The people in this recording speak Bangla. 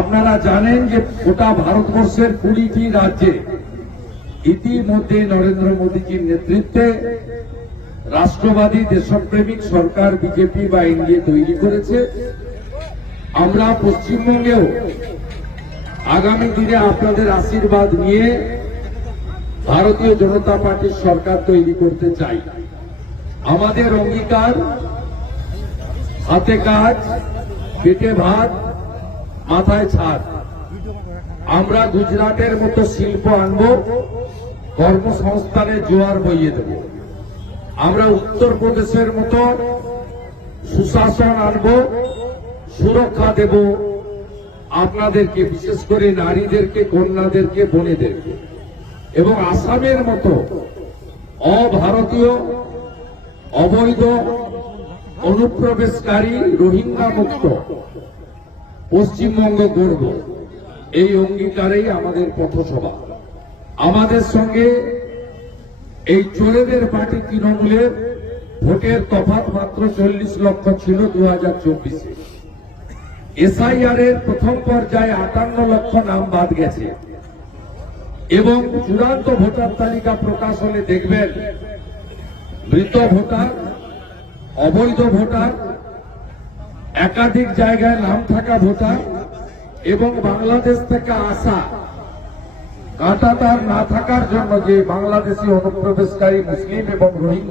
আপনারা জানেন যে গোটা ভারতবর্ষের 20টি রাজ্যে ইতিমধ্যে নরেন্দ্র মোদীজির নেতৃত্বে রাষ্ট্রবাদী দেশপ্রেমিক সরকার বিজেপি বা এনডিএ তৈরি করেছে। আমরা পশ্চিমবঙ্গেও আগামী দিনে আপনাদের আশীর্বাদ নিয়ে ভারতীয় জনতা পার্টির সরকার তৈরি করতে চাই। আমাদের অঙ্গীকার, হাতে কাজ, পেটে ভাত, মাথায় ছাদ। আমরা গুজরাটের মতো শিল্প আনব, কর্মসংস্থানের জোয়ার বইয়ে দেব। আমরা উত্তরপ্রদেশের মতো সুশাসন আনব, সুরক্ষা দেব আপনাদেরকে, বিশেষ করে নারীদেরকে, কন্যাদেরকে, বোনেদেরকে। এবং আসামের মতো অভারতীয়, অবৈধ অনুপ্রবেশকারী, রোহিঙ্গা মুক্ত পশ্চিমবঙ্গ গড়ব। এই অঙ্গীকারেই আমাদের পথসভা। আমাদের সঙ্গে এই চোরেদের পার্টি তৃণমূলের ভোটের তফাৎ মাত্র 40 লক্ষ ছিল 2024-এ। এসআইআর এর প্রথম পর্যায়ে 58 লক্ষ নাম বাদ গেছে এবং চূড়ান্ত ভোটার তালিকা প্রকাশ হলে দেখবেন মৃত ভোটার, অবৈধ ভোটার, একাধিক জায়গায় নাম থাকা ভোটার এবং বাংলাদেশ থেকে আসা কাঁটাতার না থাকার জন্য যে বাংলাদেশি অনুপ্রবেশকারী মুসলিম এবং রোহিঙ্গা